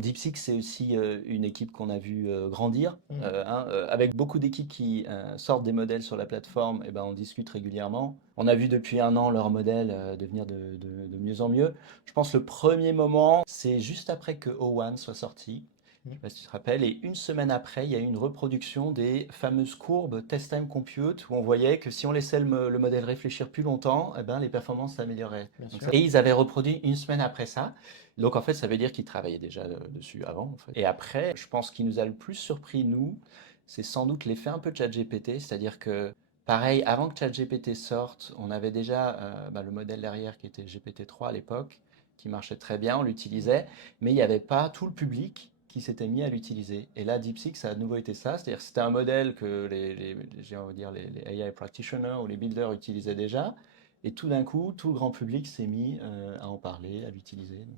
DeepSeek, c'est aussi une équipe qu'on a vu grandir, Mhm. avec beaucoup d'équipes qui sortent des modèles sur la plateforme, et ben, on discute régulièrement. On a vu depuis un an leur modèle devenir de mieux en mieux. Je pense le premier moment, c'est juste après que O1 soit sorti. Je sais Mhm. pas si tu te rappelles, et une semaine après, il y a eu une reproduction des fameuses courbes Test Time Compute où on voyait que si on laissait le modèle réfléchir plus longtemps, eh ben, les performances s'amélioraient. Bien Donc sûr. et ils avaient reproduit une semaine après ça. Donc en fait, ça veut dire qu'ils travaillaient déjà dessus avant, en fait. Et après, je pense qu'il nous a le plus surpris, nous, c'est sans doute l'effet un peu de ChatGPT, c'est-à-dire que, pareil, avant que ChatGPT sorte, on avait déjà le modèle derrière qui était GPT-3 à l'époque, qui marchait très bien, on Mhm. l'utilisait, mais il n'y avait pas tout le public qui s'était mis à l'utiliser. Et là, DeepSeek, ça a de nouveau été ça, c'est-à-dire que c'était un modèle que on va dire, les AI practitioners ou les builders utilisaient déjà, et tout d'un coup, tout le grand public s'est mis à en parler, à l'utiliser.